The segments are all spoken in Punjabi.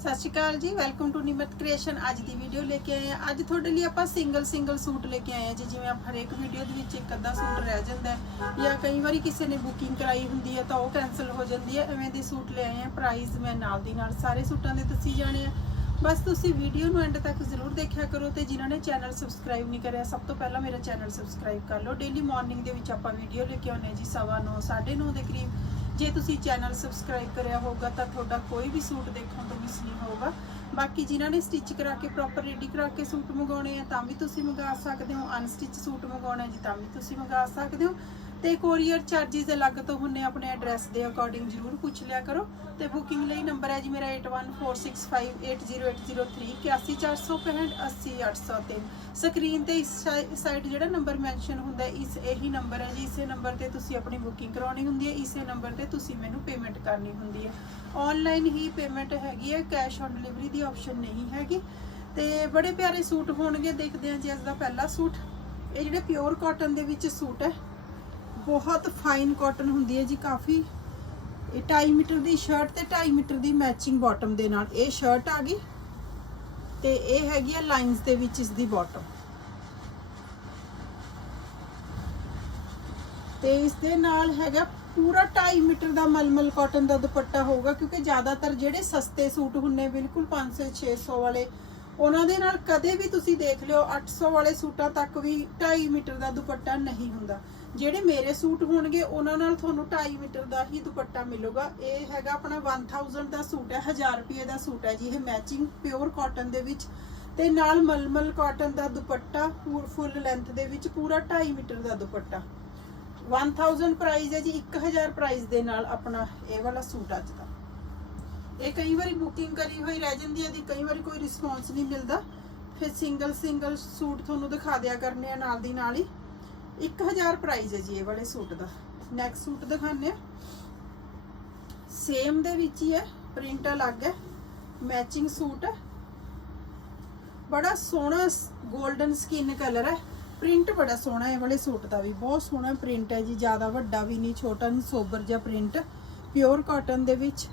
ਸਤਿ ਸ਼੍ਰੀ ਅਕਾਲ ਜੀ ਵੈਲਕਮ ਟੂ ਨਿਮਤ ਕ੍ਰੀਏਸ਼ਨ ਅੱਜ ਦੀ ਵੀਡੀਓ ਲੈ ਕੇ ਆਏ ਆ ਅੱਜ ਤੁਹਾਡੇ ਲਈ ਆਪਾਂ ਸਿੰਗਲ ਸਿੰਗਲ ਸੂਟ ਲੈ ਕੇ ਆਏ ਆ ਜੀ, ਜਿਵੇਂ ਆਪ ਹਰੇਕ ਵੀਡੀਓ ਦੇ ਵਿੱਚ ਇੱਕ ਅੱਧਾ ਸੂਟ ਰਹਿ ਜਾਂਦਾ ਜਾਂ ਕਈ ਵਾਰੀ ਕਿਸੇ ਨੇ ਬੁਕਿੰਗ ਕਰਾਈ ਹੁੰਦੀ ਹੈ ਤਾਂ ਉਹ ਕੈਨਸਲ ਹੋ ਜਾਂਦੀ ਹੈ। ਐਵੇਂ ਦੇ ਸੂਟ ਲੈ ਆਏ ਆ ਪ੍ਰਾਈਸ ਮੈਂ ਨਾਲ ਦੀ ਨਾਲ ਸਾਰੇ ਸੂਟਾਂ ਦੇ ਦੱਸੀ ਜਾਣੇ ਆ ਬਸ ਤੁਸੀਂ ਵੀਡੀਓ ਨੂੰ ਐਂਡ ਤੱਕ ਜ਼ਰੂਰ ਦੇਖਿਆ ਕਰੋ ਤੇ ਜਿਨ੍ਹਾਂ ਨੇ ਚੈਨਲ ਸਬਸਕ੍ਰਾਈਬ ਨਹੀਂ ਕਰਿਆ, ਸਭ ਤੋਂ ਪਹਿਲਾਂ ਮੇਰਾ ਚੈਨਲ ਸਬਸਕ੍ਰਾਈਬ ਕਰ ਲਓ। ਡੇਲੀ ਮਾਰਨਿੰਗ ਦੇ ਵਿੱਚ ਆਪਾਂ ਵੀਡੀਓ ਲੈ ਕੇ ਆਉਂਦੇ ਹਾਂ ਜੀ 9:30 9:30 ਦੇ ਕਰੀਬ। ਜੇ ਤੁਸੀਂ ਚੈਨਲ ਸਬਸਕ੍ਰਾਈਬ ਕਰਿਆ ਹੋਊਗਾ ਤਾਂ ਤੁਹਾਡਾ ਕੋਈ ਵੀ ਸੂਟ ਦੇਖਣ ਤੋਂ ਮਿਸ ਨਹੀਂ ਹੋਊਗਾ। ਬਾਕੀ ਜਿਨ੍ਹਾਂ ਨੇ ਸਟਿਚ ਕਰਾ ਕੇ ਪ੍ਰੋਪਰ ਰੈਡੀ ਕਰਾ ਕੇ ਸੂਟ ਮੰਗਾਉਣੇ ਆ ਤਾਂ ਵੀ ਤੁਸੀਂ ਮੰਗਾ ਸਕਦੇ ਹੋ। ਅਨਸਟਿਚ ਸੂਟ ਮੰਗਾਉਣਾ ਜੀ ਤਾਂ ਵੀ ਤੁਸੀਂ ਮੰਗਾ ਸਕਦੇ ਹੋ। ਤੇ ਕੋਰੀਅਰ ਚਾਰजेस ਅਲੱਗ ਤੋਂ ਹੁੰਨੇ ਆਪਣੇ ਐਡਰੈਸ ਦੇ ਅਕੋਰਡਿੰਗ ਜਰੂਰ ਪੁੱਛ ਲਿਆ ਕਰੋ। ਤੇ ਬੁਕਿੰਗ ਲਈ ਨੰਬਰ ਹੈ ਜੀ ਮੇਰਾ 8146580803 80465 ਸਕਰੀਨ ਤੇ ਇਸ ਸਾਈਡ ਜਿਹੜਾ ਨੰਬਰ ਮੈਂਸ਼ਨ ਹੁੰਦਾ ਇਸ ਇਹੀ ਨੰਬਰ ਹੈ ਜੀ, ਇਸੇ ਨੰਬਰ ਤੇ ਤੁਸੀਂ ਆਪਣੀ ਬੁਕਿੰਗ ਕਰਾਉਣੀ ਹੁੰਦੀ ਹੈ, ਇਸੇ ਨੰਬਰ ਤੇ ਤੁਸੀਂ ਮੈਨੂੰ ਪੇਮੈਂਟ ਕਰਨੀ ਹੁੰਦੀ ਹੈ। ਆਨਲਾਈਨ ਹੀ ਪੇਮੈਂਟ ਹੈਗੀ ਹੈ ਕੈਸ਼ ਔਨ ਡਿਲੀਵਰੀ ਦੀ ਆਪਸ਼ਨ ਨਹੀਂ ਹੈਗੀ। ਤੇ ਬੜੇ ਪਿਆਰੇ ਸੂਟ ਹੋਣਗੇ, ਦੇਖਦੇ ਹਾਂ ਜੀ ਅੱਜ ਦਾ ਪਹਿਲਾ ਸੂਟ। ਇਹ ਜਿਹੜੇ ਪਿਓਰ ਕਾਟਨ ਦੇ ਵਿੱਚ ਸੂਟ ਹੈ ਬਹੁਤ ਫਾਈਨ ਕਾਟਨ ਹੁੰਦੀ ਹੈ ਜੀ ਕਾਫੀ। ਇਹ 2.5 ਮੀਟਰ ਦੀ ਸ਼ਰਟ ਤੇ 2.5 ਮੀਟਰ ਦੀ ਮੈਚਿੰਗ ਬਾਟਮ ਦੇ ਨਾਲ। ਇਹ ਸ਼ਰਟ ਆ ਗਈ ਤੇ ਇਹ ਹੈਗੀ ਆ ਲਾਈਨਸ ਦੇ ਵਿੱਚ ਇਸ ਦੀ ਬਾਟਮ ਤੇ ਇਸ ਦੇ ਨਾਲ ਹੈਗਾ ਪੂਰਾ 2.5 ਮੀਟਰ ਦਾ ਮਲਮਲ ਕਾਟਨ ਦਾ ਦੁਪੱਟਾ ਹੋਊਗਾ ਕਿਉਂਕਿ ਜ਼ਿਆਦਾਤਰ ਜਿਹੜੇ ਸਸਤੇ ਸੂਟ ਹੁੰਨੇ ਬਿਲਕੁਲ 500 600 ਵਾਲੇ, ਉਹਨਾਂ ਦੇ ਨਾਲ ਕਦੇ ਵੀ ਤੁਸੀਂ ਦੇਖ ਲਿਓ 800 ਵਾਲੇ ਸੂਟਾਂ ਤੱਕ ਵੀ 2.5 ਮੀਟਰ ਦਾ ਦੁਪੱਟਾ ਨਹੀਂ ਹੁੰਦਾ। ਜਿਹੜੇ ਮੇਰੇ ਸੂਟ ਹੋਣਗੇ, ਉਹਨਾਂ ਨਾਲ ਤੁਹਾਨੂੰ 2.5 ਮੀਟਰ ਦਾ ਹੀ ਦੁਪੱਟਾ ਮਿਲੂਗਾ। ਇਹ ਹੈਗਾ ਆਪਣਾ 1000 ਦਾ ਸੂਟ ਹੈ 1000 ਰੁਪਏ ਦਾ ਸੂਟ ਹੈ ਜੀ, ਇਹ ਮੈਚਿੰਗ ਪਿਓਰ ਕਾਟਨ ਦੇ ਵਿੱਚ। ਤੇ ਨਾਲ ਮਲਮਲ ਕਾਟਨ ਦਾ ਦੁਪੱਟਾ ਫੁੱਲ ਲੈਂਥ ਦੇ ਵਿੱਚ, ਪੂਰਾ 2.5 ਮੀਟਰ ਦਾ ਦੁਪੱਟਾ। 1000 ਪ੍ਰਾਈਸ ਹੈ ਜੀ 1000 ਪ੍ਰਾਈਸ ਦੇ ਨਾਲ ਆਪਣਾ ਇਹ ਵਾਲਾ ਸੂਟ ਅੱਜ ਦਾ। ਇਹ ਕਈ ਵਾਰੀ ਬੁਕਿੰਗ ਕਰੀ ਹੋਈ ਰਹਿ ਜਾਂਦੀ ਹੈ ਦੀ ਕਈ ਵਾਰੀ ਕੋਈ ਰਿਸਪੌਂਸ ਨਹੀਂ ਮਿਲਦਾ। ਫਿਰ ਸਿੰਗਲ ਸਿੰਗਲ ਸੂਟ ਤੁਹਾਨੂੰ ਦਿਖਾ ਦਿਆ ਕਰਨੇ ਆ ਨਾਲ ਦੀ ਨਾਲ ਹੀ। 1000 ਪ੍ਰਾਈਸ ਹੈ ਜੀ ਇਹ ਵਾਲੇ ਸੂਟ ਦਾ। ਨੈਕ ਸੂਟ ਦਿਖਾਣੇ ਆ ਸੇਮ ਦੇ ਵਿੱਚ ਹੀ ਹੈ ਪ੍ਰਿੰਟ ਅਲੱਗ ਹੈ ਮੈਚਿੰਗ ਸੂਟ ਹੈ। ਬੜਾ ਸੋਹਣਾ 골ਡਨ ਸਕਿਨ ਕਲਰ ਹੈ। ਪ੍ਰਿੰਟ ਬੜਾ ਸੋਹਣਾ ਹੈ ਇਹ ਵਾਲੇ ਸੂਟ ਦਾ ਵੀ। ਬਹੁਤ ਸੋਹਣਾ ਪ੍ਰਿੰਟ ਹੈ ਜੀ, ਜ਼ਿਆਦਾ ਵੱਡਾ ਵੀ ਨਹੀਂ, ਛੋਟਾ ਨਹੀਂ, ਸੋਬਰ ਜਿਹਾ ਪ੍ਰਿੰਟ ਪਿਓਰ ਕਾਟਨ ਦੇ ਵਿੱਚ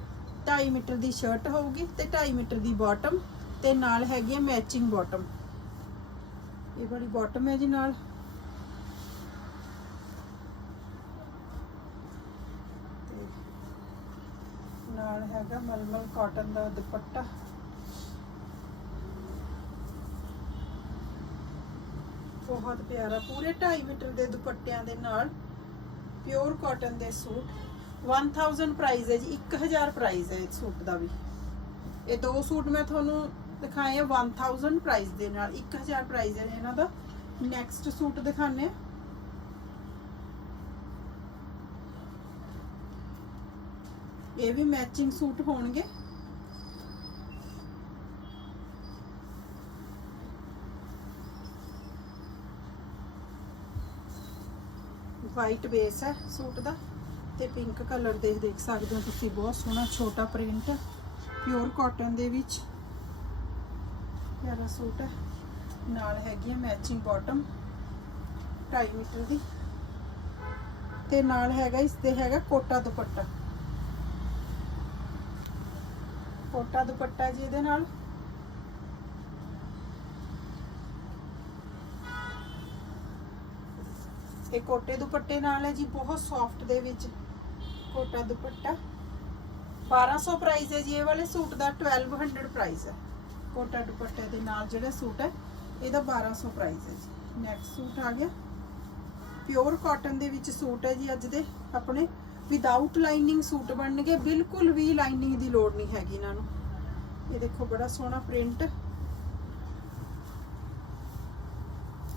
2.5 ਮੀਟਰ ਦੀ ਸ਼ਰਟ ਹੋਊਗੀ ਤੇ 2.5 ਮੀਟਰ ਦੀ ਬਾਟਮ ਤੇ ਨਾਲ ਹੈਗੀ ਹੈ ਮੈਚਿੰਗ ਬਾਟਮ ਇਹ ਵਾਲੀ ਬਾਟਮ ਹੈ ਜੀ ਨਾਲ ਤੇ ਨਾਲ ਹੈਗਾ ਮਲਮਲ ਕਾਟਨ ਦਾ ਦੁਪੱਟਾ। ਬਹੁਤ ਪਿਆਰਾ, ਪੂਰੇ 2.5 ਮੀਟਰ ਦੇ ਦੁਪੱਟਿਆਂ ਦੇ ਨਾਲ ਪਿਓਰ ਕਾਟਨ ਦੇ ਸੂਟ। 1000 ਪ੍ਰਾਈਸ ਹੈ ਜੀ 1000 ਪ੍ਰਾਈਸ ਹੈ ਇਸ ਸੂਟ ਦਾ ਵੀ। ਇਹ ਦੋ ਸੂਟ ਮੈਂ ਤੁਹਾਨੂੰ ਦਿਖਾਏ ਆ 1000 ਪ੍ਰਾਈਸ ਦੇ ਨਾਲ 1000 ਪ੍ਰਾਈਸ ਹੈ ਇਹਨਾਂ ਦਾ। ਨੈਕਸਟ ਸੂਟ ਦਿਖਾਣੇ ਆ। ਇਹ ਵੀ ਮੈਚਿੰਗ ਸੂਟ ਹੋਣਗੇ। ਵਾਈਟ ਬੇਸ ਹੈ ਸੂਟ ਦਾ ਤੇ ਪਿੰਕ ਕਲਰ ਦੇ ਦੇਖ ਸਕਦੇ ਹੋ ਤੁਸੀਂ, ਬਹੁਤ ਸੋਹਣਾ ਛੋਟਾ ਪ੍ਰਿੰਟ ਪਿਓਰ ਕਾਟਨ ਦੇ ਵਿੱਚ ਪਿਆਰਾ ਸੂਟ ਹੈ। ਨਾਲ ਹੈਗੀ ਹੈ ਮੈਚਿੰਗ ਬਾਟਮ 2.5 ਮੀਟਰ ਦੀ। ਤੇ ਨਾਲ ਹੈਗਾ ਇਸ ਤੇ ਹੈਗਾ ਕੋਟਾ ਦੁਪੱਟਾ। ਕੋਟਾ ਦੁਪੱਟਾ ਜੀ ਇਹਦੇ ਨਾਲ। ਇਹ ਕੋਟੇ ਦੁਪੱਟੇ ਨਾਲ ਹੈ ਜੀ, ਬਹੁਤ ਸੌਫਟ ਦੇ ਵਿੱਚ ਕੋਟਾ ਦੁਪੱਟਾ। 1200 ਪ੍ਰਾਈਸ ਹੈ ਜੀ, ਇਹ ਵਾਲੇ ਸੂਟ ਦਾ 1200 ਪ੍ਰਾਈਸ ਹੈ। ਕੋਟਾ ਦੁਪੱਟੇ ਦੇ ਨਾਲ ਜਿਹੜਾ ਸੂਟ ਹੈ, ਇਹਦਾ 1200 ਪ੍ਰਾਈਸ ਹੈ ਜੀ। ਨੈਕਸਟ ਸੂਟ ਆ ਗਿਆ। ਪਿਓਰ ਕਾਟਨ ਦੇ ਵਿੱਚ ਸੂਟ ਹੈ ਜੀ ਅੱਜ ਦੇ ਆਪਣੇ ਵਿਦਆਊਟ ਲਾਈਨਿੰਗ ਸੂਟ ਬਣਨਗੇ, ਬਿਲਕੁਲ ਵੀ ਲਾਈਨਿੰਗ ਦੀ ਲੋੜ ਨਹੀਂ ਹੈਗੀ ਇਹਨਾਂ ਨੂੰ। ਇਹ ਦੇਖੋ, ਬੜਾ ਸੋਹਣਾ ਪ੍ਰਿੰਟ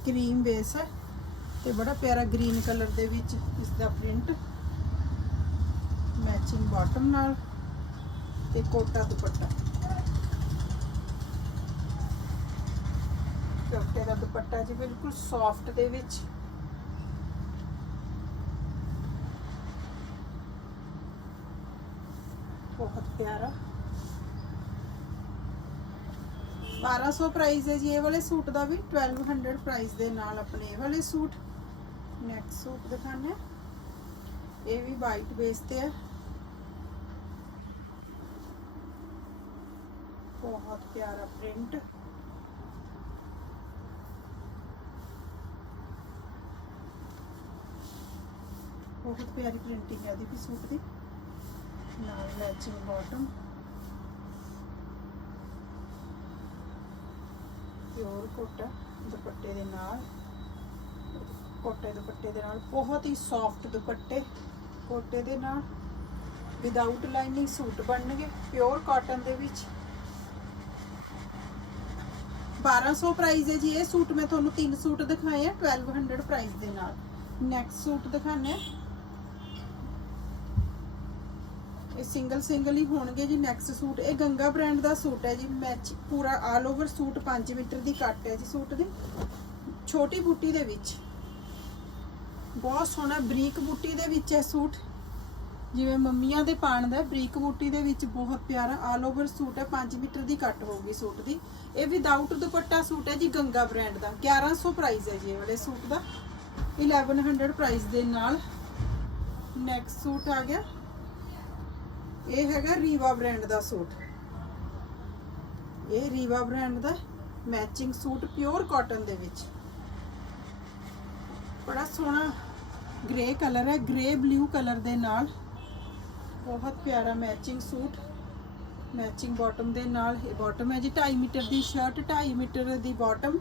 ਕਰੀਮ ਬੇਸ ਹੈ ਤੇ ਬੜਾ ਪਿਆਰਾ ਗ੍ਰੀਨ ਕਲਰ ਦੇ ਵਿੱਚ ਇਸ ਦਾ ਪ੍ਰਿੰਟ ਮੈਚਿੰਗ ਬਾਟਮ ਨਾਲ ਤੇ ਕੋਟਾ ਦੁਪੱਟਾ। ਕੋਟੇ ਦਾ ਦੁਪੱਟਾ ਜੀ ਬਿਲਕੁਲ ਸੌਫਟ ਦੇ ਵਿੱਚ। ਬਹੁਤ ਪਿਆਰਾ। 1200 ਪ੍ਰਾਈਸ ਹੈ ਜੀ, ਇਹ ਵਾਲੇ ਸੂਟ ਦਾ ਵੀ 1200 ਪ੍ਰਾਈਸ ਦੇ ਨਾਲ ਆਪਣੇ ਇਹ ਵਾਲੇ ਸੂਟ। ਨੈਕਸਟ ਸੂਟ ਦਿਖਾਣਾ ਇਹ ਵੀ ਵਾਈਟ ਬੇਸ ਤੇ ਹੈ। ਬਹੁਤ ਪਿਆਰਾ ਪ੍ਰਿੰਟ ਬਹੁਤ ਪਿਆਰੀ ਪ੍ਰਿੰਟਿੰਗ ਹੈ ਇਹਦੀ ਵੀ ਸੂਟ ਦੀ। ਨਾਲ ਮੈਚਿੰਗ ਬਾਟਮ ਪਿਓਰ ਕੋਟਾ ਦੁਪੱਟੇ ਦੇ ਨਾਲ। ਕੋਟੇ ਦੁਪੱਟੇ ਦੇ ਨਾਲ, ਬਹੁਤ ਹੀ ਸੌਫਟ ਦੁਪੱਟੇ ਕੋਟੇ ਦੇ ਨਾਲ। ਵਿਦਆਊਟ ਲਾਈਨਿੰਗ ਸੂਟ ਬਣਨਗੇ ਪਿਓਰ ਕਾਟਨ ਦੇ ਵਿੱਚ। 1200 ਪ੍ਰਾਈਸ ਹੈ ਜੀ, ਇਹ ਸੂਟ ਮੈਂ ਤੁਹਾਨੂੰ ਤਿੰਨ ਸੂਟ ਦਿਖਾਏ ਆ 1200 ਪ੍ਰਾਈਸ ਦੇ ਨਾਲ। ਨੈਕਸਟ ਸੂਟ ਦਿਖਾਣੇ ਇਹ ਸਿੰਗਲ ਸਿੰਗਲ ਹੀ ਹੋਣਗੇ ਜੀ ਨੈਕਸਟ ਸੂਟ। ਇਹ ਗੰਗਾ ਬ੍ਰਾਂਡ ਦਾ ਸੂਟ ਹੈ ਜੀ ਮੈਚ ਪੂਰਾ ਆਲ ਓਵਰ ਸੂਟ 5 ਮੀਟਰ ਦੀ ਕੱਟ ਹੈ ਜੀ ਸੂਟ ਦੀ। ਛੋਟੀ ਬੂਟੀ ਦੇ ਵਿੱਚ। ਬਹੁਤ ਸੋਹਣਾ ਬਰੀਕ ਬੂਟੀ ਦੇ ਵਿੱਚ ਹੈ ਸੂਟ। ਜਿਵੇਂ ਮੰਮੀਆਂ ਦੇ ਪਾਣ ਦਾ ਬਰੀਕ ਬੂਟੀ ਦੇ ਵਿੱਚ ਬਹੁਤ ਪਿਆਰਾ ਆਲ ਓਵਰ ਸੂਟ ਹੈ 5 ਮੀਟਰ ਦੀ ਕੱਟ ਹੋਊਗੀ ਸੂਟ ਦੀ। ਇਹ ਵਿਦਆਊਟ ਦੁਪੱਟਾ ਸੂਟ ਹੈ ਜੀ ਗੰਗਾ ਬ੍ਰਾਂਡ ਦਾ। 1100 ਪ੍ਰਾਈਸ ਹੈ ਜੀ ਇਹ ਵਾਲੇ ਸੂਟ ਦਾ। 1100 ਪ੍ਰਾਈਸ ਦੇ ਨਾਲ ਨੈਕਸਟ ਸੂਟ ਆ ਗਿਆ। ਇਹ ਹੈਗਾ ਰੀਵਾ ਬ੍ਰਾਂਡ ਦਾ ਸੂਟ। ਇਹ ਰੀਵਾ ਬ੍ਰਾਂਡ ਦਾ ਮੈਚਿੰਗ ਸੂਟ ਪਿਓਰ ਕਾਟਨ ਦੇ ਵਿੱਚ। ਬੜਾ ਸੋਹਣਾ ਗ੍ਰੇ ਕਲਰ ਹੈ ਗ੍ਰੇ ਬਲੂ ਕਲਰ ਦੇ ਨਾਲ। ਬਹੁਤ ਪਿਆਰਾ ਮੈਚਿੰਗ ਸੂਟ। ਮੈਚਿੰਗ ਬਾਟਮ ਦੇ ਨਾਲ। ਇਹ ਬਾਟਮ ਹੈ ਜੀ 2.5 ਮੀਟਰ ਦੀ ਸ਼ਰਟ 2.5 ਮੀਟਰ ਦੀ ਬਾਟਮ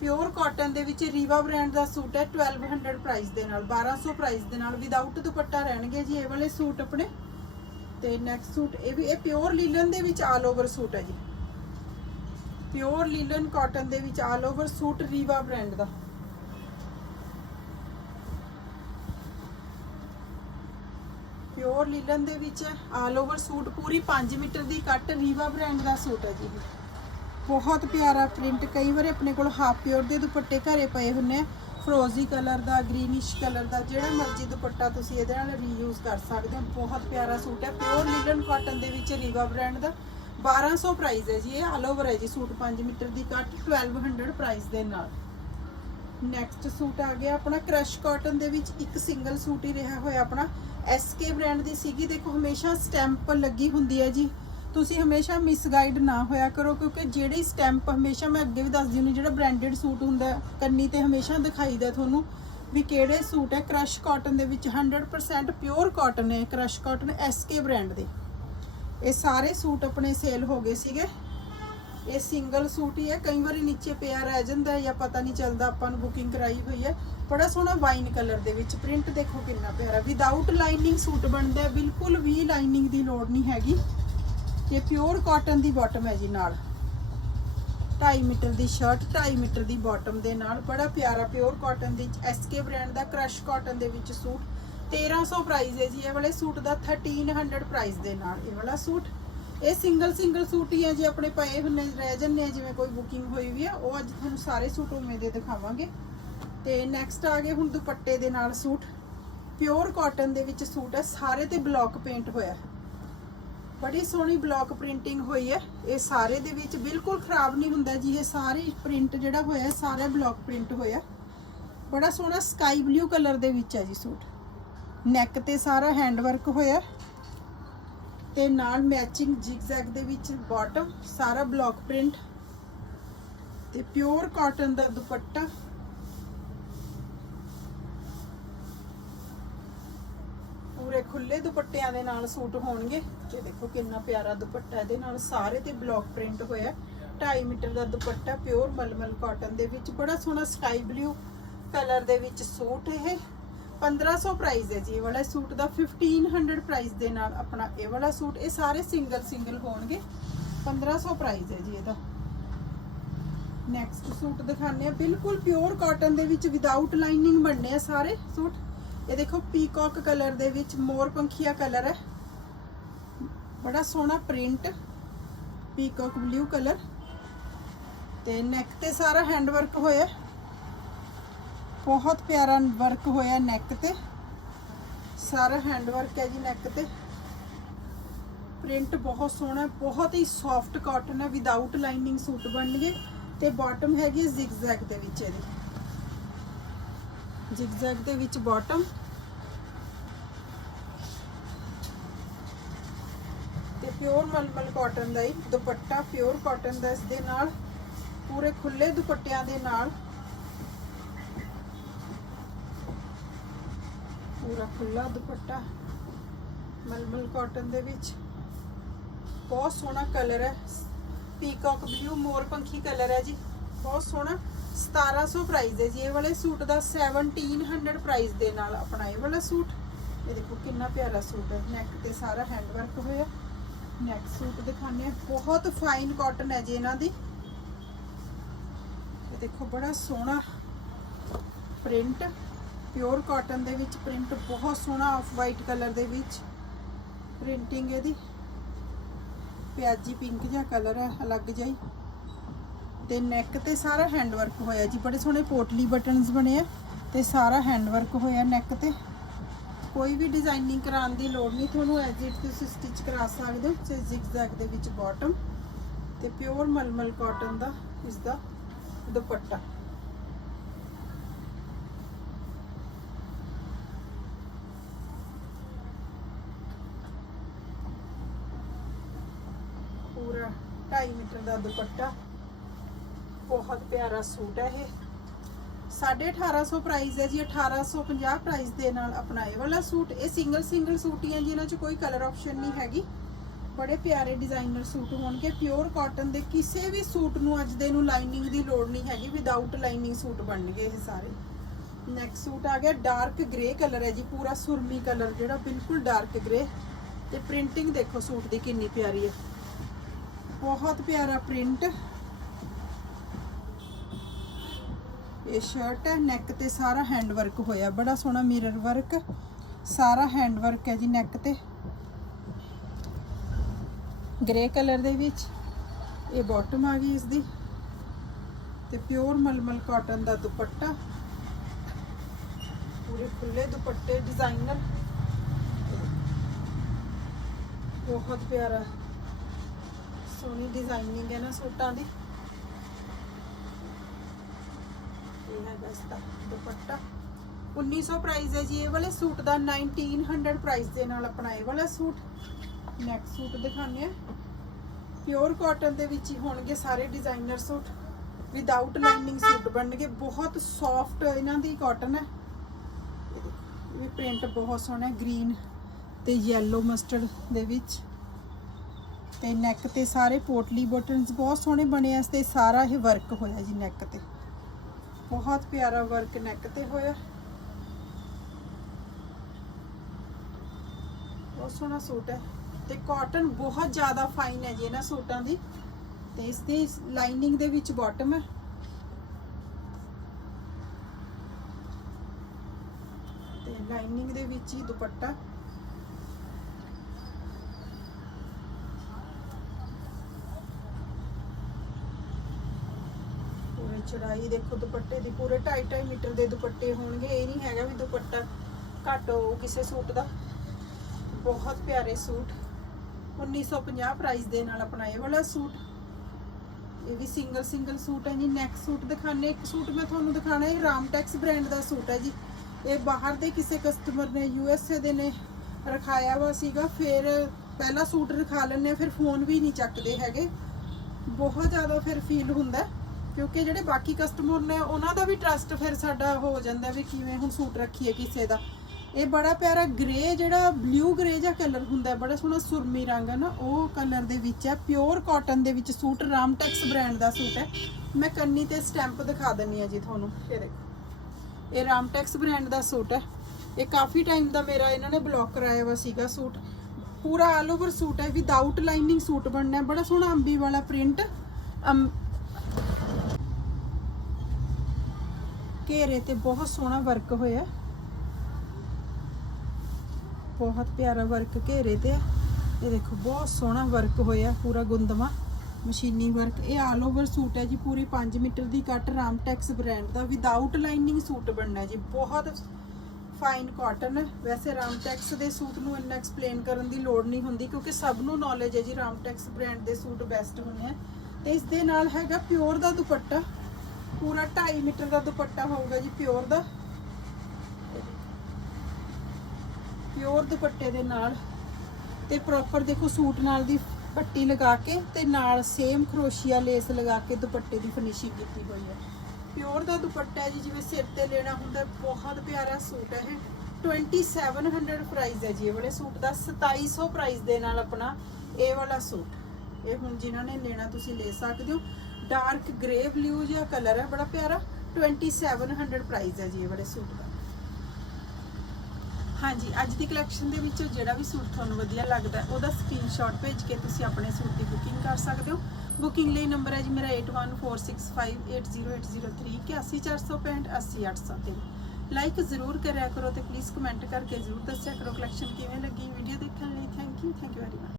ਪਿਓਰ ਕਾਟਨ ਦੇ ਵਿੱਚ ਰੀਵਾ ਬ੍ਰਾਂਡ ਦਾ ਸੂਟ ਹੈ 1200 ਪ੍ਰਾਈਸ ਦੇ ਨਾਲ 1200 ਪ੍ਰਾਈਸ ਦੇ ਨਾਲ। ਵਿਦਆਊਟ ਦੁਪੱਟਾ ਰਹਿਣਗੇ ਜੀ, ਇਹ ਵਾਲੇ ਸੂਟ ਆਪਣੇ। ਤੇ ਨੈਕਸਟ ਸੂਟ, ਇਹ ਵੀ, ਇਹ ਪਿਓਰ ਲੀਲਨ ਦੇ ਵਿੱਚ ਆਲ ਓਵਰ ਸੂਟ ਹੈ ਜੀ। ਪਿਓਰ ਲੀਲਨ ਕਾਟਨ ਦੇ ਵਿੱਚ all over suit Riva brand ਦਾ। ਪਿਓਰ ਲੀਲਨ ਦੇ ਵਿੱਚ ਆਲ ਓਵਰ ਸੂਟ, ਪੂਰੀ 5 ਮੀਟਰ ਦੀ ਕੱਟ ਰੀਵਾ ਬ੍ਰਾਂਡ ਦਾ ਸੂਟ ਹੈ ਜੀ ਬਹੁਤ ਪਿਆਰਾ ਪ੍ਰਿੰਟ ਕਈ ਵਾਰੀ ਆਪਣੇ ਕੋਲ ਹਾਫ ਪਿਓਰ ਦੇ ਦੁਪੱਟੇ ਘਰੇ ਪਏ ਹੁੰਨੇ ਆ। ਫਰੋਜ਼ੀ ਕਲਰ ਦਾ, ਗ੍ਰੀਨਿਸ਼ ਕਲਰ ਦਾ, ਜਿਹੜਾ ਮਰਜ਼ੀ ਦੁਪੱਟਾ ਤੁਸੀਂ ਇਹਦੇ ਨਾਲ ਰੀਯੂਜ਼ ਕਰ ਸਕਦੇ ਹੋ। ਬਹੁਤ ਪਿਆਰਾ ਸੂਟ ਹੈ। ਪਿਓਰ ਲੀਲਨ ਕਾਟਨ ਦੇ ਵਿੱਚ ਰੀਵਾ ਬ੍ਰਾਂਡ ਦਾ 1200 ਪ੍ਰਾਈਸ ਹੈ ਜੀ। ਇਹ ਆਲ ਓਵਰ ਹੈ ਜੀ ਸੂਟ 5 ਮੀਟਰ ਦੀ ਕੱਟ 1200 ਪ੍ਰਾਈਸ ਦੇ ਨਾਲ। ਨੈਕਸਟ ਸੂਟ ਆ ਗਿਆ ਆਪਣਾ ਕ੍ਰਸ਼ ਕਾਟਨ ਦੇ ਵਿੱਚ ਇੱਕ ਸਿੰਗਲ ਸੂਟ ਹੀ ਰਿਹਾ ਹੋਇਆ ਆਪਣਾ। SK ਬ੍ਰਾਂਡ ਦੀ ਸੀਗੀ। ਦੇਖੋ, ਹਮੇਸ਼ਾ ਸਟੈਂਪ ਲੱਗੀ ਹੁੰਦੀ ਹੈ ਜੀ। ਤੁਸੀਂ ਹਮੇਸ਼ਾ ਮਿਸਗਾਈਡ ਨਾ ਹੋਇਆ ਕਰੋ, ਕਿਉਂਕਿ ਜਿਹੜੀ ਸਟੈਂਪ ਹਮੇਸ਼ਾ, ਮੈਂ ਅੱਗੇ ਵੀ ਦੱਸਦੀ ਹੁੰਦੀ, ਜਿਹੜਾ ਬ੍ਰਾਂਡਡ ਸੂਟ ਹੁੰਦਾ ਕੰਨੀ ਤੇ ਹਮੇਸ਼ਾ ਦਿਖਾਈਦਾ ਤੁਹਾਨੂੰ ਵੀ ਕਿਹੜੇ ਸੂਟ ਹੈ। ਕ੍ਰਸ਼ ਕਾਟਨ ਦੇ ਵਿੱਚ 100% ਪਿਓਰ ਕਾਟਨ ਹੈ ਕ੍ਰਸ਼ ਕਾਟਨ SK ਬ੍ਰਾਂਡ ਦੇ। ਇਹ ਸਾਰੇ ਸੂਟ ਆਪਣੇ ਸੇਲ ਹੋ ਗਏ ਸੀਗੇ। ਇਹ ਸਿੰਗਲ ਸੂਟ ਹੀ ਹੈ, ਕਈ ਵਾਰੀ ਨੀਚੇ ਪਿਆ ਰਹਿ ਜਾਂਦਾ ਹੈ ਜਾਂ ਪਤਾ ਨਹੀਂ ਚੱਲਦਾ ਆਪਾਂ ਨੂੰ ਬੁਕਿੰਗ ਕਰਾਈ ਹੋਈ ਹੈ। ਬੜਾ ਸੋਹਣਾ ਵਾਈਨ ਕਲਰ ਦੇ ਵਿੱਚ ਪ੍ਰਿੰਟ ਦੇਖੋ ਕਿੰਨਾ ਪਿਆਰਾ। ਵਿਦਆਊਟ ਲਾਈਨਿੰਗ ਸੂਟ ਬਣਦਾ ਹੈ, ਬਿਲਕੁਲ ਵੀ ਲਾਈਨਿੰਗ ਦੀ ਲੋੜ ਨਹੀਂ ਹੈਗੀ। ਇਹ ਪਿਓਰ ਕਾਟਨ ਦੀ ਬਾਟਮ ਹੈ ਜੀ ਨਾਲ। 2.5 ਮੀਟਰ ਦੀ ਸ਼ਰਟ 2.5 ਮੀਟਰ ਦੀ ਬਾਟਮ ਦੇ ਨਾਲ। ਬੜਾ ਪਿਆਰਾ ਪਿਓਰ ਕਾਟਨ ਦੀ ਐਸਕੇ ਬ੍ਰਾਂਡ ਦਾ ਕ੍ਰਸ਼ ਕਾਟਨ ਦੇ ਵਿੱਚ ਸੂਟ। 1300 ਪ੍ਰਾਈਸ ਹੈ ਜੀ, ਇਹ ਵਾਲੇ ਸੂਟ ਦਾ 1300 ਪ੍ਰਾਈਸ ਦੇ ਨਾਲ ਇਹ ਵਾਲਾ ਸੂਟ। ਇਹ ਸਿੰਗਲ ਸਿੰਗਲ ਸੂਟ ਹੀ ਹੈ ਜੀ, ਆਪਣੇ ਪਏ ਹੁੰਨੇ ਰਹਿ ਜੰਨੇ ਆ, ਜਿਵੇਂ ਕੋਈ ਬੁਕਿੰਗ ਹੋਈ ਵੀ ਆ, ਉਹ ਅੱਜ ਤੁਹਾਨੂੰ ਸਾਰੇ ਸੂਟ ਉਵੇਂ ਦੇ ਦਿਖਾਵਾਂਗੇ। ਤੇ ਨੈਕਸਟ ਆ ਗਏ ਹੁਣ ਦੁਪੱਟੇ ਦੇ ਨਾਲ ਸੂਟ। ਪਿਓਰ ਕਾਟਨ ਦੇ ਵਿੱਚ ਸੂਟ ਹੈ, ਸਾਰੇ ਤੇ ਬਲੌਕ ਪੇਂਟ ਹੋਇਆ। ਬੜੀ ਸੋਹਣੀ ਬਲੌਕ ਪ੍ਰਿੰਟਿੰਗ ਹੋਈ ਹੈ। ਇਹ ਸਾਰੇ ਦੇ ਵਿੱਚ ਬਿਲਕੁਲ ਖਰਾਬ ਨਹੀਂ ਹੁੰਦਾ ਜੀ। ਇਹ ਸਾਰੇ ਪ੍ਰਿੰਟ ਜਿਹੜਾ ਹੋਇਆ ਸਾਰਾ ਸਾਰੇ ਬਲੌਕ ਪ੍ਰਿੰਟ ਹੋਇਆ। ਬੜਾ ਸੋਹਣਾ ਸਕਾਈ ਬਲੂ ਕਲਰ ਦੇ ਵਿੱਚ ਹੈ ਜੀ ਸੂਟ। ਨੈਕ ਤੇ ਸਾਰਾ ਹੈਂਡ ਵਰਕ ਹੋਇਆ। ਤੇ ਨਾਲ ਮੈਚਿੰਗ ਜਿਗਜ਼ੈਗ ਦੇ ਵਿੱਚ ਬਾਟਮ ਸਾਰਾ ਬਲੌਕ ਪ੍ਰਿੰਟ ਤੇ ਪਿਓਰ ਕਾਟਨ ਦਾ ਦੁਪੱਟਾ ਪੂਰੇ ਖੁੱਲੇ ਦੁਪੱਟਿਆਂ ਦੇ ਨਾਲ ਸੂਟ ਹੋਣਗੇ। ਤੇ ਦੇਖੋ ਕਿੰਨਾ ਪਿਆਰਾ ਦੁਪੱਟਾ ਇਹਦੇ ਨਾਲ। ਸਾਰੇ ਤੇ ਬਲੌਕ ਪ੍ਰਿੰਟ ਹੋਇਆ 2.5 ਮੀਟਰ ਦਾ ਦੁਪੱਟਾ ਪਿਓਰ ਮਲਮਲ ਕਾਟਨ ਦੇ ਵਿੱਚ। ਬੜਾ ਸੋਹਣਾ ਸਕਾਈ ਬਲੂ ਕਲਰ ਦੇ ਵਿੱਚ ਸੂਟ ਇਹ। 1500 ਪ੍ਰਾਈਸ ਹੈ ਜੀ। ਇਹ ਵਾਲਾ ਸੂਟ ਦਾ 1500 ਪ੍ਰਾਈਸ ਦੇ ਨਾਲ ਆਪਣਾ ਇਹ ਵਾਲਾ ਸੂਟ। ਇਹ ਸਾਰੇ ਸਿੰਗਲ ਸਿੰਗਲ ਹੋਣਗੇ। 1500 ਪ੍ਰਾਈਸ ਹੈ ਜੀ ਇਹਦਾ। ਨੈਕਸਟ ਸੂਟ ਦਿਖਾਉਂਦੇ ਆ ਬਿਲਕੁਲ ਪਿਓਰ ਕਾਟਨ ਦੇ ਵਿੱਚ ਵਿਦਆਊਟ ਲਾਈਨਿੰਗ ਬਣਨੇ ਆ ਸਾਰੇ ਸੂਟ। ਇਹ ਦੇਖੋ ਪੀਕੌਕ ਕਲਰ ਦੇ ਵਿੱਚ ਮੋਰ ਪੰਖੀਆ ਕਲਰ ਹੈ। ਬੜਾ ਸੋਹਣਾ ਪ੍ਰਿੰਟ ਪੀਕੌਕ ਬਲੂ ਕਲਰ ਤੇ ਨੈਕ ਤੇ ਸਾਰਾ ਹੈਂਡ ਵਰਕ ਹੋਇਆ। ਬਹੁਤ ਪਿਆਰਾ ਵਰਕ ਹੋਇਆ ਨੈਕ ਤੇ। ਸਾਰਾ ਹੈਂਡ ਵਰਕ ਹੈ ਜੀ ਨੈਕ ਤੇ। ਪ੍ਰਿੰਟ ਬਹੁਤ ਸੋਹਣਾ, ਬਹੁਤ ਹੀ ਸੌਫਟ ਕਾਟਨ ਹੈ। ਵਿਦਆਊਟ ਲਾਈਨਿੰਗ ਸੂਟ ਬਣਨਗੇ। ਤੇ ਬਾਟਮ ਹੈਗੀ ਜ਼ਿਗਜ਼ੈਗ ਦੇ ਵਿੱਚ ਇਹਦੀ। ਜ਼ਿਗਜ਼ੈਗ ਦੇ ਵਿੱਚ ਬਾਟਮ। ਤੇ ਪਿਓਰ ਮਲਮਲ ਕਾਟਨ ਦਾ ਹੀ ਦੁਪੱਟਾ, ਪਿਓਰ ਕਾਟਨ ਦਾ ਇਸ ਦੇ ਨਾਲ, ਪੂਰੇ ਖੁੱਲੇ ਦੁਪੱਟਿਆਂ ਦੇ ਨਾਲ। ਪੂਰਾ ਖੁੱਲਾ ਦੁਪੱਟਾ ਮਲਮਲ ਕਾਟਨ ਦੇ ਵਿੱਚ। ਬਹੁਤ ਸੋਹਣਾ ਕਲਰ ਹੈ। ਪੀਕਾਕ ਬਲੂ ਮੋਰ ਪੰਖੀ ਕਲਰ ਹੈ ਜੀ। ਬਹੁਤ ਸੋਹਣਾ। 1700 ਪ੍ਰਾਈਸ ਹੈ ਜੀ ਇਹ ਵਾਲੇ ਸੂਟ ਦਾ 1700 ਪ੍ਰਾਈਸ ਦੇ ਨਾਲ ਆਪਣਾ ਇਹ ਵਾਲਾ ਸੂਟ। ਇਹ ਦੇਖੋ ਕਿੰਨਾ ਪਿਆਰਾ ਸੂਟ ਹੈ। ਨੈਕ ਤੇ ਸਾਰਾ ਹੈਂਡ ਵਰਕ ਹੋਇਆ। ਨੈਕ ਸੂਟ ਦਿਖਾਣੇ ਆ ਬਹੁਤ ਫਾਈਨ ਕਾਟਨ ਹੈ ਜੀ ਇਹਨਾਂ ਦੀ। ਇਹ ਦੇਖੋ ਬੜਾ ਸੋਹਣਾ ਪ੍ਰਿੰਟ ਪਿਓਰ ਕਾਟਨ ਦੇ ਵਿੱਚ ਪ੍ਰਿੰਟ ਬਹੁਤ ਸੋਹਣਾ ਆਫ ਵਾਈਟ ਕਲਰ ਦੇ ਵਿੱਚ ਪ੍ਰਿੰਟਿੰਗ ਇਹਦੀ। ਪਿਆਜੀ ਪਿੰਕ ਜਿਹਾ ਕਲਰ ਹੈ, ਅਲੱਗ ਜਿਹਾ ਹੀ। ਤੇ ਨੈਕ ਤੇ ਸਾਰਾ ਹੈਂਡ ਵਰਕ ਹੋਇਆ ਜੀ। ਬੜੇ ਸੋਹਣੇ ਪੋਟਲੀ ਬਟਨਸ ਬਣੇ ਆ ਤੇ ਸਾਰਾ ਹੈਂਡ ਵਰਕ ਹੋਇਆ ਨੈਕ ਤੇ। ਕੋਈ ਵੀ ਡਿਜ਼ਾਈਨਿੰਗ ਕਰਾਉਣ ਦੀ ਲੋੜ ਨਹੀਂ, ਤੁਹਾਨੂੰ ਐਜ ਇਟ ਤੁਸੀਂ ਸਟਿਚ ਕਰਾ ਸਕਦੇ ਹੋ, ਤੇ ਜ਼ਿਗਜ਼ੈਗ ਦੇ ਵਿੱਚ ਬਾਟਮ ਤੇ ਪਿਓਰ ਮਲਮਲ ਕਾਟਨ ਦਾ ਇਸ ਦਾ ਦੁਪੱਟਾ। ਪੂਰਾ 2.5 ਮੀਟਰ ਦਾ ਦੁਪੱਟਾ। ਬਹੁਤ ਪਿਆਰਾ ਸੂਟ ਹੈ ਇਹ। 1850 ਪ੍ਰਾਈਸ ਹੈ ਜੀ 1850 ਪ੍ਰਾਈਸ ਦੇ ਨਾਲ ਆਪਣਾ ਇਹ ਵਾਲਾ ਸੂਟ। ਇਹ ਸਿੰਗਲ ਸਿੰਗਲ ਸੂਟ ਹੀ ਹੈ ਜੀ, ਇਹਨਾਂ 'ਚ ਕੋਈ ਕਲਰ ਆਪਸ਼ਨ ਨਹੀਂ ਹੈਗੀ। ਬੜੇ ਪਿਆਰੇ ਡਿਜ਼ਾਈਨਰ ਸੂਟ ਹੋਣਗੇ। ਪਿਓਰ ਕਾਟਨ ਦੇ ਕਿਸੇ ਵੀ ਸੂਟ ਨੂੰ ਅੱਜ ਦੇ ਨੂੰ ਲਾਈਨਿੰਗ ਦੀ ਲੋੜ ਨਹੀਂ ਹੈਗੀ। ਵਿਦਆਊਟ ਲਾਈਨਿੰਗ ਸੂਟ ਬਣਨਗੇ ਇਹ ਸਾਰੇ। ਨੈਕਸਟ ਸੂਟ ਆ ਗਿਆ ਡਾਰਕ ਗ੍ਰੇ ਕਲਰ ਹੈ ਜੀ, ਪੂਰਾ ਸੁਰਮੀ ਕਲਰ ਜਿਹੜਾ, ਬਿਲਕੁਲ ਡਾਰਕ ਗ੍ਰੇ ਤੇ ਪ੍ਰਿੰਟਿੰਗ ਦੇਖੋ ਸੂਟ ਦੀ ਕਿੰਨੀ ਪਿਆਰੀ ਹੈ। ਬਹੁਤ ਪਿਆਰਾ ਪ੍ਰਿੰਟ ਇਹ ਸ਼ਰਟ ਹੈ ਨੈਕ ਤੇ ਸਾਰਾ ਹੈਂਡ ਵਰਕ ਹੋਇਆ, ਬੜਾ ਸੋਹਣਾ ਮਿਰਰ ਵਰਕ ਸਾਰਾ ਹੈਂਡ ਵਰਕ ਹੈ ਜੀ ਨੈਕ ਤੇ। ਗ੍ਰੇ ਕਲਰ ਦੇ ਵਿੱਚ, ਇਹ ਬਾਟਮ ਆ ਗਈ ਇਸ ਦੀ ਤੇ ਪਿਓਰ ਮਲਮਲ ਕਾਟਨ ਦਾ ਦੁਪੱਟਾ, ਪੂਰੇ ਖੁੱਲੇ ਦੁਪੱਟੇ ਡਿਜ਼ਾਈਨਰ ਬਹੁਤ ਪਿਆਰਾ, ਸੋਹਣੀ ਡਿਜ਼ਾਈਨਿੰਗ ਹੈ ਨਾ ਸੂਟਾਂ ਦੀ। ਇਹ ਹੈਗਾ ਇਸ ਦਾ ਦੁਪੱਟਾ। 1900 ਪ੍ਰਾਈਸ ਹੈ ਜੀ, ਇਹ ਵਾਲੇ ਸੂਟ ਦਾ 1900 ਪ੍ਰਾਈਸ ਦੇ ਨਾਲ ਆਪਣਾ ਇਹ ਵਾਲਾ ਸੂਟ। ਨੈਕਸਟ ਸੂਟ ਦਿਖਾਉਂਦੇ ਆ ਪਿਓਰ ਕਾਟਨ ਦੇ ਵਿੱਚ ਹੀ ਹੋਣਗੇ ਸਾਰੇ designer suit. Without lining suit ਬਣਨਗੇ। ਬਹੁਤ ਸੌਫਟ ਇਹਨਾਂ ਦੀ ਕਾਟਨ ਹੈ। ਇਹ ਵੀ ਪ੍ਰਿੰਟ ਬਹੁਤ ਸੋਹਣਾ ਗ੍ਰੀਨ ਤੇ ਯੈਲੋ ਮਸਟਰਡ ਦੇ ਵਿੱਚ। ਤੇ ਨੈਕ ਤੇ ਸਾਰੇ ਪੋਟਲੀ ਬਟਨਸ ਬਹੁਤ ਸੋਹਣੇ ਬਣੇ ਆ ਤੇ ਸਾਰਾ ਇਹ ਵਰਕ ਹੋਇਆ ਜੀ ਨੈਕ ਤੇ। ਬਹੁਤ ਪਿਆਰਾ ਵਰਕ ਨੈਕ ਤੇ ਹੋਇਆ। ਬਹੁਤ ਸੋਹਣਾ ਸੂਟ ਹੈ। ਤੇ ਕਾਟਨ ਬਹੁਤ ਜ਼ਿਆਦਾ ਫਾਈਨ ਹੈ ਜੀ ਇਹਨਾਂ ਸੂਟਾਂ ਦੀ। ਤੇ ਇਸ ਦੀ ਲਾਈਨਿੰਗ ਦੇ ਵਿੱਚ ਬਾਟਮ ਹੈ। ਤੇ ਲਾਈਨਿੰਗ ਦੇ ਵਿੱਚ ਹੀ ਦੁਪੱਟਾ ਪੂਰੇ ਚੜਾਈ ਦੇਖੋ ਦੁਪੱਟੇ ਦੀ, ਪੂਰੇ 2.5 ਮੀਟਰ ਦੇ ਦੁਪੱਟੇ ਹੋਣਗੇ। ਇਹ ਨਹੀਂ ਹੈਗਾ ਵੀ ਦੁਪੱਟਾ ਘੱਟ ਹੋਊ ਕਿਸੇ ਸੂਟ ਦਾ। ਬਹੁਤ ਪਿਆਰੇ ਸੂਟ। 1950 ਪ੍ਰਾਈਸ ਦੇ ਨਾਲ ਆਪਣਾ ਇਹ ਵਾਲਾ ਸੂਟ। ਇਹ ਵੀ ਸਿੰਗਲ ਸਿੰਗਲ ਸੂਟ ਹੈ ਜੀ। ਨੈਕਸਟ ਸੂਟ ਦਿਖਾਣੇ, ਇੱਕ ਸੂਟ ਮੈਂ ਤੁਹਾਨੂੰ ਦਿਖਾਣਾ ਹੈ ਰਾਮਟੈਕਸ ਬ੍ਰਾਂਡ ਦਾ ਸੂਟ ਹੈ ਜੀ। ਇਹ ਬਾਹਰ ਦੇ ਕਿਸੇ ਕਸਟਮਰ ਨੇ ਯੂਐਸਏ ਦੇ ਨੇ ਰਖਾਇਆ ਵਾ ਸੀਗਾ। ਫਿਰ ਪਹਿਲਾ ਸੂਟ ਰਖਾ ਲੈਂਦੇ ਆ ਫਿਰ ਫੋਨ ਵੀ ਨਹੀਂ ਚੱਕਦੇ ਹੈਗੇ। ਬਹੁਤ ਜ਼ਿਆਦਾ ਫਿਰ ਫੀਲ ਹੁੰਦਾ ਕਿਉਂਕਿ ਜਿਹੜੇ ਬਾਕੀ ਕਸਟਮਰ ਨੇ, ਉਹਨਾਂ ਦਾ ਵੀ ਟਰਸਟ ਫਿਰ ਸਾਡਾ ਹੋ ਜਾਂਦਾ ਵੀ ਕਿਵੇਂ ਹੁਣ ਸੂਟ ਰੱਖੀਏ ਕਿਸੇ ਦਾ। ਇਹ ਬੜਾ ਪਿਆਰਾ ਗ੍ਰੇ ਜਿਹੜਾ ਬਲੂ ਗ੍ਰੇ ਜਿਹਾ ਕਲਰ ਹੁੰਦਾ, ਬੜਾ ਸੋਹਣਾ ਸੁਰਮੀ ਰੰਗ ਹੈ ਨਾ, ਉਹ ਕਲਰ ਦੇ ਵਿੱਚ ਹੈ। ਪਿਓਰ ਕਾਟਨ ਦੇ ਵਿੱਚ ਸੂਟ ਰਾਮਟੈਕਸ ਬ੍ਰਾਂਡ ਦਾ ਸੂਟ ਹੈ। ਮੈਂ ਕੰਨੀ ਤੇ ਸਟੈਂਪ ਦਿਖਾ ਦਿੰਨੀ ਆ ਜੀ ਤੁਹਾਨੂੰ। ਇਹ ਦੇਖੋ। ਇਹ ਰਾਮਟੈਕਸ ਬ੍ਰਾਂਡ ਦਾ ਸੂਟ ਹੈ। ਇਹ ਕਾਫੀ ਟਾਈਮ ਦਾ ਮੇਰਾ ਇਹਨਾਂ ਨੇ ਬਲੌਕ ਕਰਾਇਆ ਵਾ ਸੀਗਾ ਸੂਟ। ਪੂਰਾ ਆਲ ਓਵਰ ਸੂਟ ਹੈ। ਵਿਦਆਊਟ ਲਾਈਨਿੰਗ ਸੂਟ ਬਣਨਾ ਬੜਾ ਸੋਹਣਾ ਅੰਬੀ ਵਾਲਾ ਪ੍ਰਿੰਟ ਘੇਰੇ ਤੇ ਬਹੁਤ ਸੋਹਣਾ ਵਰਕ ਹੋਇਆ। ਬਹੁਤ ਪਿਆਰਾ ਵਰਕ ਘੇਰੇ ਤੇ। ਇਹ ਦੇਖੋ, ਬਹੁਤ ਸੋਹਣਾ ਵਰਕ ਹੋਇਆ ਪੂਰਾ ਗੁੰਦਮਾ। ਮਸ਼ੀਨੀ ਵਰਕ ਇਹ ਆਲ ਓਵਰ ਸੂਟ ਹੈ ਜੀ, ਪੂਰੀ 5 ਮੀਟਰ ਦੀ ਕੱਟ ਰਾਮਟੈਕਸ ਬ੍ਰਾਂਡ ਦਾ। ਵਿਦਆਊਟ ਲਾਈਨਿੰਗ ਸੂਟ ਬਣਨਾ ਜੀ, ਬਹੁਤ ਫਾਈਨ ਕਾਟਨ ਹੈ ਵੈਸੇ ਰਾਮਟੈਕਸ ਦੇ ਸੂਟ ਨੂੰ ਇੰਨਾ ਐਕਸਪਲੇਨ ਕਰਨ ਦੀ ਲੋੜ ਨਹੀਂ ਹੁੰਦੀ, ਕਿਉਂਕਿ ਸਭ ਨੂੰ ਨੌਲੇਜ ਹੈ ਜੀ ਰਾਮਟੈਕਸ ਬ੍ਰਾਂਡ ਦੇ ਸੂਟ ਬੈਸਟ ਹੁੰਦੇ ਆ। ਤੇ ਇਸ ਦੇ ਨਾਲ ਹੈਗਾ ਪਿਓਰ ਦਾ ਦੁਪੱਟਾ। ਪੂਰਾ 2.5 ਮੀਟਰ ਦਾ ਦੁਪੱਟਾ ਹੋਊਗਾ ਜੀ ਪਿਓਰ ਦਾ। ਪਿਓਰ ਦੁਪੱਟੇ ਦੇ ਨਾਲ ਤੇ ਪ੍ਰੋਪਰ ਦੇਖੋ ਸੂਟ ਨਾਲ ਦੀ ਪੱਟੀ ਲਗਾ ਕੇ ਤੇ ਨਾਲ ਸੇਮ ਖਰੋਸ਼ੀਆ ਲੇਸ ਲਗਾ ਕੇ ਦੁਪੱਟੇ ਦੀ ਫਿਨਿਸ਼ਿੰਗ ਕੀਤੀ ਹੋਈ ਹੈ। ਪਿਓਰ ਦਾ ਦੁਪੱਟਾ ਹੈ ਜੀ, ਜਿਵੇਂ ਸਿਰ ਤੇ ਲੈਣਾ ਹੁੰਦਾ, ਬਹੁਤ ਪਿਆਰਾ ਸੂਟ ਹੈ ਇਹ। 2700 ਪ੍ਰਾਈਸ ਹੈ ਜੀ ਇਹ ਵਾਲੇ ਸੂਟ ਦਾ 2700 ਪ੍ਰਾਈਸ ਦੇ ਨਾਲ ਆਪਣਾ ਇਹ ਵਾਲਾ ਸੂਟ। ਇਹ ਹੁਣ ਜਿਨ੍ਹਾਂ ਨੇ ਲੈਣਾ, ਤੁਸੀਂ ਲੈ ਸਕਦੇ ਹੋ। ਡਾਰਕ ਗ੍ਰੇ ਬਲੂ ਜਿਹਾ ਕਲਰ ਹੈ, ਬੜਾ ਪਿਆਰਾ। 2700 ਪ੍ਰਾਈਸ ਹੈ ਜੀ ਇਹ ਬੜੇ ਸੂਟ ਦਾ। ਹਾਂਜੀ, ਅੱਜ ਦੀ ਕਲੈਕਸ਼ਨ ਦੇ ਵਿੱਚੋਂ ਜਿਹੜਾ ਵੀ ਸੂਟ ਤੁਹਾਨੂੰ ਵਧੀਆ ਲੱਗਦਾ ਉਹਦਾ ਸਕਰੀਨਸ਼ਾਟ ਭੇਜ ਕੇ ਤੁਸੀਂ ਆਪਣੇ ਸੂਟ ਦੀ ਬੁਕਿੰਗ ਕਰ ਸਕਦੇ ਹੋ। ਬੁਕਿੰਗ ਲਈ ਨੰਬਰ ਹੈ ਜੀ ਮੇਰਾ 8146580803 81465 80803 ਲਾਈਕ ਜ਼ਰੂਰ ਕਰਿਆ ਕਰੋ ਤੇ ਪਲੀਜ਼ ਕਮੈਂਟ ਕਰਕੇ ਜ਼ਰੂਰ ਦੱਸਿਆ ਕਰੋ ਕਲੈਕਸ਼ਨ ਕਿਵੇਂ ਲੱਗੀ ਵੀਡੀਓ ਦੇਖਣ ਲਈ। Thank you thank you very much